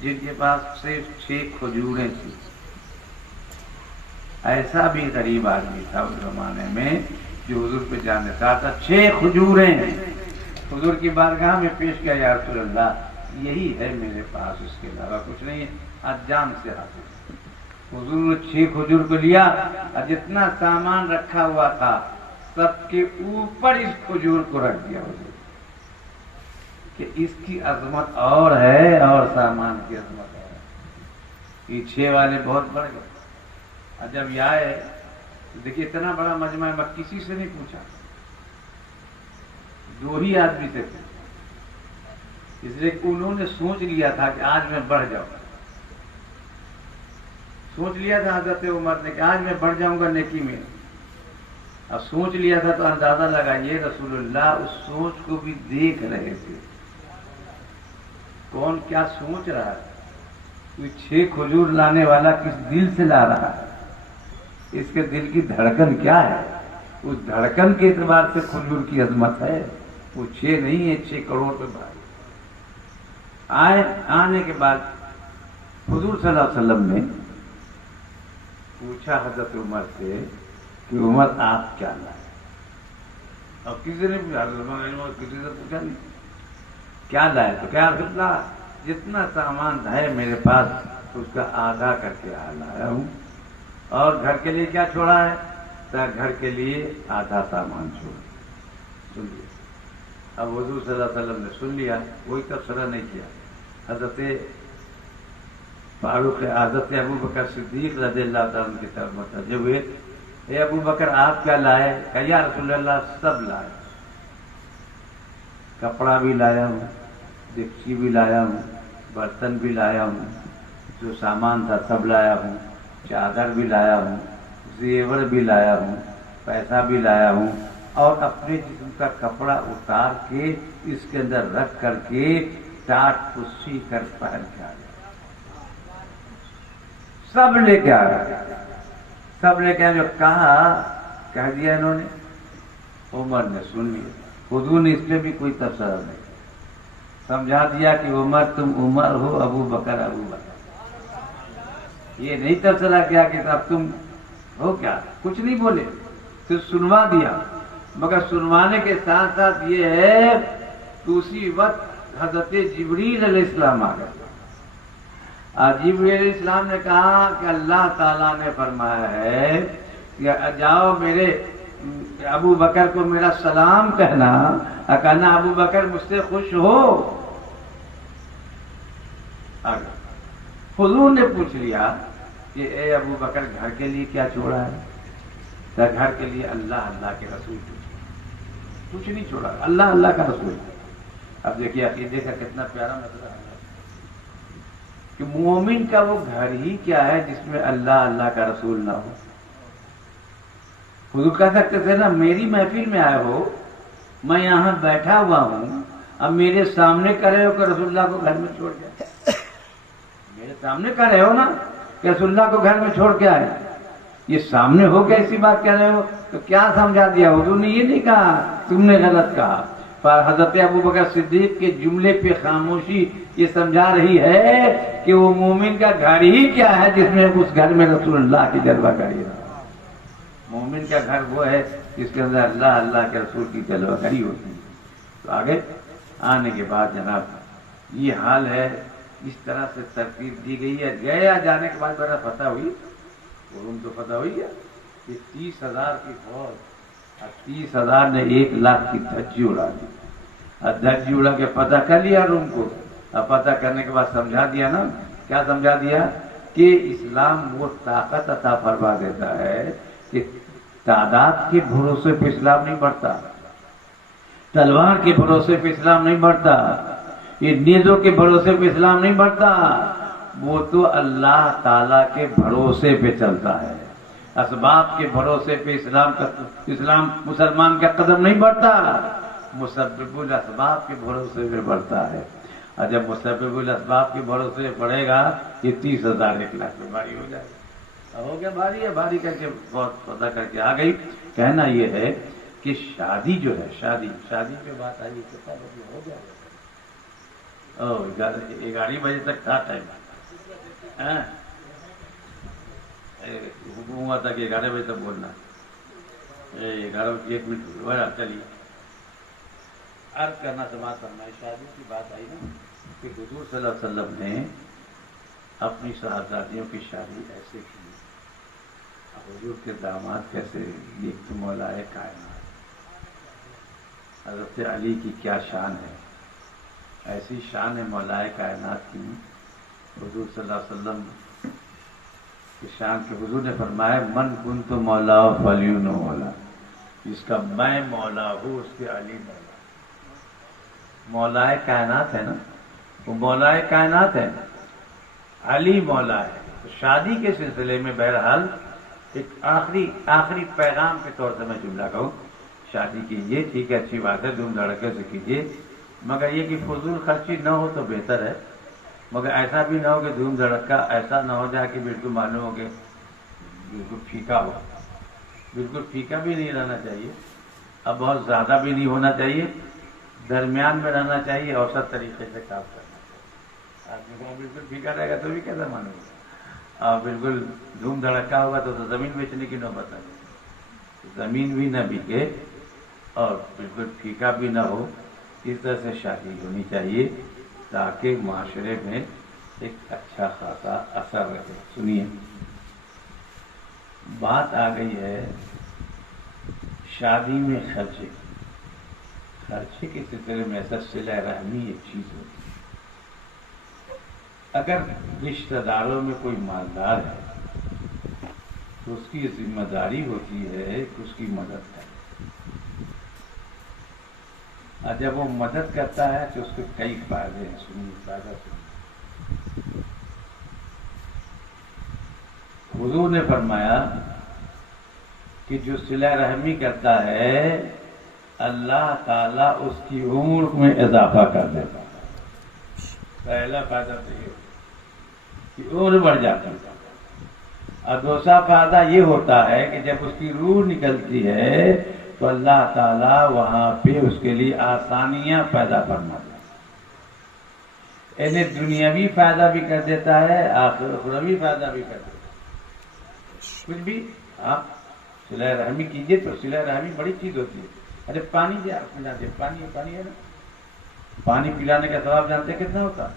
جن کے پاس صرف 6 کھجوریں تھیں، ایسا بھی غریب آدمی تھا اس زمانے میں جو حضور پہ جانے چاہتا، 6 کھجوریں حضور کی بارگاہ میں پیش کیا، یا رسول اللہ یہی ہے میرے پاس، اس کے علاوہ کچھ نہیں ہے، آج جان سے حاصل۔ حضور نے 6 کھجور کو لیا، اور جتنا سامان رکھا ہوا تھا سب کے اوپر اس کھجور کو رکھ دیا حضور، کہ اس کی عظمت اور ہے اور سامان کی عظمت ہے۔ یہ 6 والے بہت بڑھ گئے۔ اور جب یہ آئے دیکھیے اتنا بڑا مجمع ہے، میں کسی سے نہیں پوچھا، 2 ہی آدمی سے تھے، اس لیے کہ انہوں نے سوچ لیا تھا کہ آج میں بڑھ جاؤں، سوچ لیا تھا حضرت عمر نے کہ آج میں بڑھ جاؤں گا نیکی میں۔ اب سوچ لیا تھا تو اندازہ لگائیے رسول اللہ اس سوچ کو بھی دیکھ رہے تھے، کون کیا سوچ رہا ہے، کوئی 6 کھجور لانے والا کس دل سے لا رہا ہے، اس کے دل کی دھڑکن کیا ہے؟ اس دھڑکن کے اعتبار سے حضور کی عظمت ہے. وہ 6 نہیں ہے، 6 کروڑ پہ بھائی. آنے کے بعد حضور صلی اللہ علیہ وسلم نے پوچھا حضرت عمر سے کہ عمر آپ کیا لائے؟ اب کسی نے پوچھا، کسی سے پوچھا نہیں کیا لائے. تو کیا رسول اللہ جتنا سامان ہے میرے پاس اس کا آدھا کر کے لایا ہوں. اور گھر کے لیے کیا چھوڑا ہے؟ تو گھر کے لیے آدھا سامان چھوڑا. سن لیا. اب حضور صلی اللہ علیہ وسلم نے سن لیا، کوئی تبصرہ نہیں کیا. حضرت فاروق حضرت ابو بکر صدیق رضی اللہ تعالیٰ عنہ کی طرف متوجہ ہوئے، اے ابو بکر آپ کیا لائے؟ کہ یا رسول اللہ سب لائے. کپڑا بھی لایا ہوں، دیگچی بھی لایا ہوں، برتن بھی لایا ہوں، جو سامان تھا سب لایا ہوں، چادر بھی لایا ہوں، زیور بھی لایا ہوں، پیسہ بھی لایا ہوں، اور اپنے جسم کا کپڑا اتار کے اس کے اندر رکھ کر کے ٹاٹ پسی کر پہن کے آ گیا. سب لے کے آ گیا. سب لے کے جو کہہ دیا انہوں نے. عمر نے سن لیا. حضور نے اس پہ بھی کوئی تبصرہ نہیں سمجھا دیا کہ عمر تم عمر ہو، ابو بکر ابو بکر. یہ نہیں تبصرہ کیا کہ اب تم ہو کیا، کچھ نہیں بولے، صرف سنوا دیا. مگر سنوانے کے ساتھ ساتھ یہ ہے کہ اسی وقت حضرت جبریل علیہ السلام آ گئے. جبریل علیہ السلام نے کہا کہ اللہ تعالیٰ نے فرمایا ہے کہ جاؤ میرے ابو بکر کو میرا سلام کہنا، ابو بکر مجھ سے خوش ہو. حضور نے پوچھ لیا کہ اے ابو بکر گھر کے لیے کیا چھوڑا ہے؟ تو گھر کے لیے اللہ کے رسول کچھ نہیں چھوڑا، اللہ کا رسول. اب دیکھیے عقیدے کا کتنا پیارا مسئلہ ہے کہ مومن کا وہ گھر ہی کیا ہے جس میں اللہ کا رسول نہ ہو. حضور کہہ سکتے تھے نا میری محفل میں آئے ہو، میں یہاں بیٹھا ہوا ہوں، اب میرے سامنے کہہ رہے ہو کہ رسول اللہ کو گھر میں چھوڑ کے میرے سامنے کہہ رہے ہو نا کہ رسول اللہ کو گھر میں چھوڑ کے آئے. یہ سامنے ہو کے ایسی بات کہہ رہے ہو تو کیا سمجھا دیا؟ حضور نے یہ نہیں کہا تم نے غلط کہا. پر حضرت ابو بکر صدیق کے جملے پہ خاموشی یہ سمجھا رہی ہے کہ وہ مومن کا گھر ہی کیا ہے جس میں اس گھر میں رسول اللہ کی جلوہ گری رہا. مومن کا گھر وہ ہے جس کے اندر اللہ کے رسول کی جلوہ گری ہوتی ہے. تو آگے آنے کے بعد جناب یہ حال ہے، اس طرح سے ترتیب دی گئی ہے. گیا جانے کے بعد بڑا فتح ہوئی، روم تو فتح ہوئی ہے کہ 30,000 کی فوج، 30,000 نے 1,00,000 کی دھجی اڑا دی. دھجی اڑا کے فتح کر لیا روم کو. اب فتح کرنے کے بعد سمجھا دیا نا، کیا سمجھا دیا؟ کہ اسلام وہ طاقت عطا فرما دیتا ہے کہ تعداد کے بھروسے پہ اسلام نہیں بڑھتا، تلوار کے بھروسے پہ اسلام نہیں بڑھتا، یہ نیزوں کے بھروسے پہ اسلام نہیں بڑھتا. وہ تو اللہ تعالیٰ کے بھروسے پہ چلتا ہے. اسباب کے بھروسے پہ اسلام مسلمان کا قدم نہیں بڑھتا، مسبب الاسباب کے بھروسے پہ بڑھتا ہے. اور جب مسبب الاسباب کے بھروسے پہ بڑھے گا یہ 30,000 1,00,000 پہ بھاری ہو جائے گا. ہو گیا بھاری ہے، بھاری کر کے بہت پتہ کر کے آ گئی. کہنا یہ ہے کہ شادی جو ہے، شادی پہ بات آئی کتنا بجے ہو گیا؟ 11 بجے تک تھا ٹائم. حکم ہوا تھا کہ 11 بجے تک بولنا. 11 بجے 1 منٹ ہوا. چلیے عرض کرنا سماعت فرمائے. شادی کی بات آئی نا کہ حضور صلی اللہ علیہ وسلم نے اپنی صاحبزادیوں کی شادی ایسے کی. حضور کے داماد کیسے؟ ایک تو مولا کائنات حضرت علی کی کیا شان ہے، ایسی شان ہے مولا کائنات کی. حضور صلی اللہ علیہ وسلم کی شان کے حضور نے فرمایا من کنت مولا فلیون مولا، جس کا میں مولا ہوں اس کے علی مولا. مولا کائنات ہے نا، وہ مولا کائنات ہے، علی مولا ہے. تو شادی کے سلسلے میں بہرحال ایک آخری پیغام کے طور سے میں جملہ کہوں، شادی کیجیے ٹھیک ہے، اچھی بات ہے، دھوم دھڑکے سے کیجیے، مگر یہ کہ فضول خرچی نہ ہو تو بہتر ہے. مگر ایسا بھی نہ ہو کہ دھوم دھڑکا ایسا نہ ہو جائے کہ بالکل معلوم ہو کہ بالکل پھیکا ہو، بالکل پھیکا بھی نہیں رہنا چاہیے، اب بہت زیادہ بھی نہیں ہونا چاہیے، درمیان میں رہنا چاہیے، اوسط طریقے سے کام کرنا چاہیے۔ آدمی کو بالکل پھیکا رہے گا تو بھی کیسا مانو گا، اور بالکل دھوم دھڑکا ہوگا تو زمین بیچنے کی نوبت آ جائے گی، زمین بھی نہ بکے اور بالکل پھیکا بھی نہ ہو، اس طرح سے شادی ہونی چاہیے تاکہ معاشرے میں ایک اچھا خاصا اثر رہے۔ سنیے، بات آ گئی ہے شادی میں خرچے کے سلسلے میں ایسا صلہ رحمی ایک چیز ہوتی ہے۔ اگر رشتہ داروں میں کوئی مالدار ہے تو اس کی ذمہ داری ہوتی ہے کہ اس کی مدد کرے، اور جب وہ مدد کرتا ہے تو اس کے کئی فائدے ہیں۔ سنیے، فائدہ سنیے۔ حضور نے فرمایا کہ جو صلہ رحمی کرتا ہے اللہ تعالیٰ اس کی عمر میں اضافہ کر دیتا ہے۔ پہلا فائدہ تو یہ کہ عمر بڑھ جاتی ہے، اور دوسرا فائدہ یہ ہوتا ہے کہ جب اس کی روح نکلتی ہے تو اللہ تعالیٰ وہاں پہ اس کے لیے آسانیاں پیدا فرما دیتا ہے، یعنی دنیاوی فائدہ بھی کر دیتا ہے، آخروی فائدہ بھی کر دیتا ہے۔ کچھ بھی آپ صلہ رحمی کیجیے تو صلہ رحمی بڑی چیز ہوتی ہے۔ ارے پانی دیا پلا دے، پانی ہے نا، پانی پلانے کا ثواب جانتے کتنا ہوتا ہے؟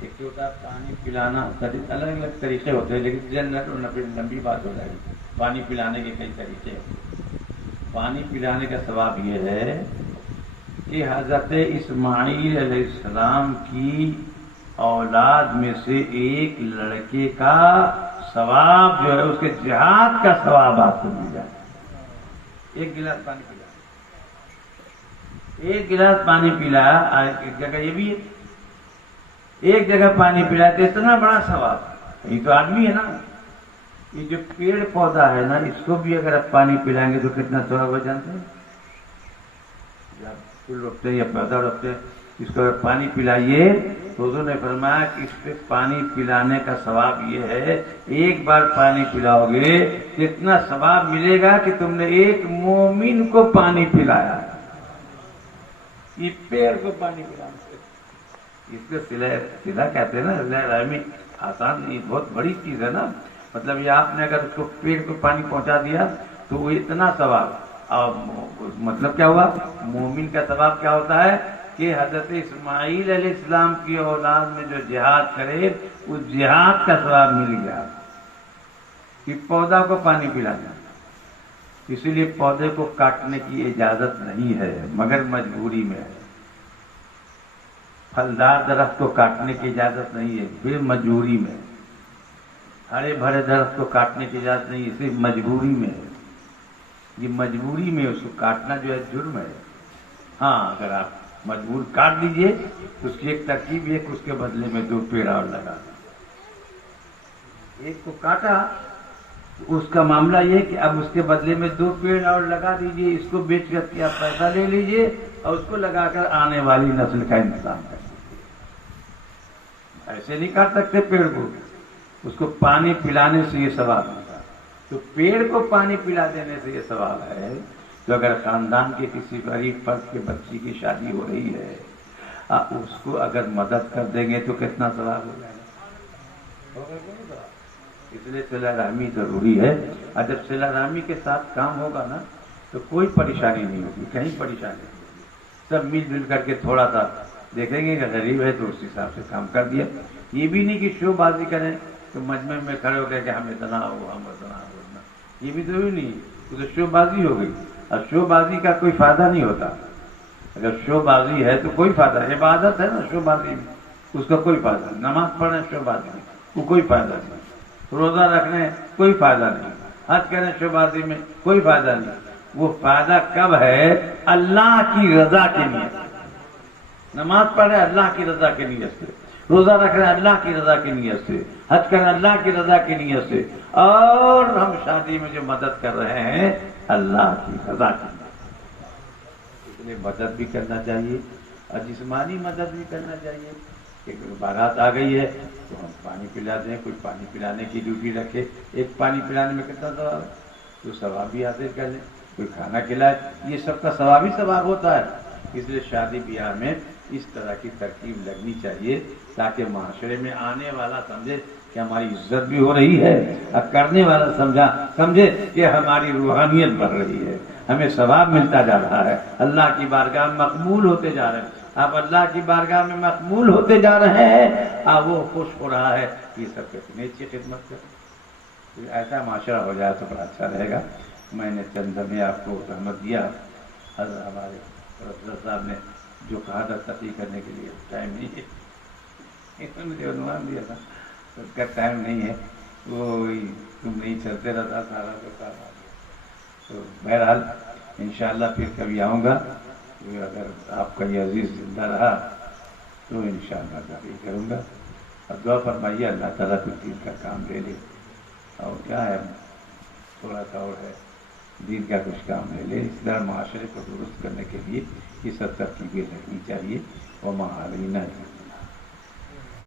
ایک ہوتا ہے پانی پلانا، الگ الگ طریقے ہوتے ہیں، لیکن جنرل لمبی بات ہو جائے گی۔ پانی پلانے کے کئی طریقے ہیں۔ پانی پلانے کا ثواب یہ ہے کہ حضرت اسماعیل علیہ السلام کی اولاد میں سے ایک لڑکے کا ثواب جو ہے اس کے جہاد کا ثواب آپ کو مل جائے۔ ایک گلاس پانی پلا، ایک گلاس پانی پلایا، ایک جگہ یہ بھی ہے، ایک جگہ پانی پلایا تو اتنا بڑا ثواب۔ یہ تو آدمی ہے نا، یہ جو پیڑ پودا ہے نا، اس کو بھی اگر آپ پانی پلائیں گے تو کتنا ثواب ہو جانتے ہیں؟ جب پھول روپتے یا پودا روپتے اس کو اگر پانی پلائیے تو حضور نے فرمایا کہ اس پہ پانی پلانے کا ثواب یہ ہے، ایک بار پانی پلاؤ گے تو اتنا ثواب ملے گا کہ تم نے ایک مومن کو پانی پلایا۔ یہ پیڑ کو پانی پلانا، اس کو صلہ کہتے ہیں نا۔ صلہ رحمی آسان نہیں، بہت بڑی چیز ہے نا۔ مطلب یہ آپ نے اگر اس کو پیڑ کو پانی پہنچا دیا تو وہ اتنا ثواب، اور مطلب کیا ہوا؟ مومن کا ثواب کیا ہوتا ہے کہ حضرت اسماعیل علیہ السلام کی اولاد میں جو جہاد کرے اس جہاد کا ثواب مل گیا، کہ پودا کو پانی پلانا۔ اسی لیے پودے کو کاٹنے کی اجازت نہیں ہے مگر مجبوری میں ہے۔ پھلدار درخت کو کاٹنے کی اجازت نہیں ہے، پھر مجبوری میں۔ ہرے بھرے درخت کو کاٹنے کی اجازت نہیں ہے، صرف مجبوری میں ہے۔ یہ مجبوری میں اس کو کاٹنا جو ہے جرم ہے۔ ہاں اگر آپ مجبور کاٹ دیجئے تو اس کی ایک ترکیب ہے کہ اس کے بدلے میں 2 پیڑ اور لگا دیں۔ ایک کو کاٹا، اس کا معاملہ یہ کہ اب اس کے بدلے میں 2 پیڑ اور لگا دیجئے، اس کو بیچ کر کے آپ پیسہ لے لیجئے اور اس کو لگا کر آنے والی نسل کا انتظام کر دیجئے۔ ایسے نہیں کاٹ سکتے پیڑ کو، اس کو پانی پلانے سے یہ ثواب ہوگا۔ تو پیڑ کو پانی پلا دینے سے یہ ثواب ہے۔ تو اگر خاندان کے کسی غریب فرد کے بچی کی شادی ہو رہی ہے، اس کو اگر مدد کر دیں گے تو کتنا ثواب ہو جائے گا۔ اس لیے صلہ رحمی ضروری ہے، اور جب صلہ رحمی کے ساتھ کام ہوگا نا تو کوئی پریشانی نہیں ہوگی، کہیں پریشانی نہیں ہوگی۔ سب مل جل کر کے تھوڑا سا دیکھیں گے کہ غریب ہے تو اس حساب سے کام کر دیا۔ یہ بھی نہیں کہ شو بازی کریں تو مجمع میں کھڑے ہو گئے کہ ہم اتنا ہو، ہم اتنا ہو، یہ بھی ضروری نہیں، وہ تو شو بازی ہو گئی۔ اور شو بازی کا کوئی فائدہ نہیں ہوتا۔ اگر شو بازی ہے تو کوئی فائدہ، عبادت ہے نا شو بازی میں، اس کا کوئی فائدہ نہیں۔ نماز پڑھیں شو بازی میں، وہ کوئی فائدہ نہیں۔ روزہ رکھنے کوئی فائدہ نہیں، حج کریں شو بازی میں کوئی فائدہ نہیں۔ وہ فائدہ کب ہے؟ اللہ کی رضا کے نیت سے۔ نماز پڑھیں اللہ کی رضا کی نیت سے، روزہ رکھ رہے ہیں اللہ کی رضا کی نیت سے، حج کریں اللہ کی رضا کی نیت سے، اور ہم شادی میں جو مدد کر رہے ہیں اللہ کی رضا کی نیت سے۔ اس لیے مدد بھی کرنا چاہیے اور جسمانی مدد بھی کرنا چاہیے۔ کہ بارات آ گئی ہے تو ہم پانی پلا دیں، کوئی پانی پلانے کی ڈیوٹی رکھے، ایک پانی پلانے میں کتنا ثواب ہے، تو ثواب بھی حاصل کر لیں، کوئی کھانا کھلائے، یہ سب کا ثواب ہی ثواب ہوتا ہے۔ اس لیے شادی بیاہ میں اس طرح کی ترکیب لگنی چاہیے تاکہ معاشرے میں آنے والا سمجھے کہ ہماری عزت بھی ہو رہی ہے، اور کرنے والا سمجھے کہ ہماری روحانیت بڑھ رہی ہے، ہمیں ثواب ملتا جا رہا ہے، اللہ کی بارگاہ میں مقبول ہوتے جا رہے ہیں۔ آپ اللہ کی بارگاہ میں مقبول ہوتے جا رہے ہیں، وہ خوش ہو رہا ہے، یہ سب کتنی اچھی خدمت کریں۔ ایسا معاشرہ ہو جائے تو بڑا اچھا رہے گا۔ میں نے چند میں آپ کو رحمت دیا، حضرت ہمارے پروفیسر صاحب نے جو کہا تھا تقریر کرنے کے لیے ٹائم نہیں ہے، انہوں نے جو عنوان دیا تھا اس کا ٹائم نہیں ہے، وہ تم نہیں چلتے رہتا سارا تو سارا۔ تو بہرحال انشاءاللہ پھر کبھی آؤں گا، اگر آپ کا یہ عزیز زندہ رہا تو انشاءاللہ تقریر کروں گا، اور دعا فرمائیے اللہ تعالیٰ کچھ دین کا کام لے لے، اور کیا ہے تھوڑا سا اور ہے، دین کا کچھ کام لے لے، اس طرح معاشرے کو درست کرنے کے لیے یہ سب ترکیبیں رکھنی چاہیے۔ وما علینا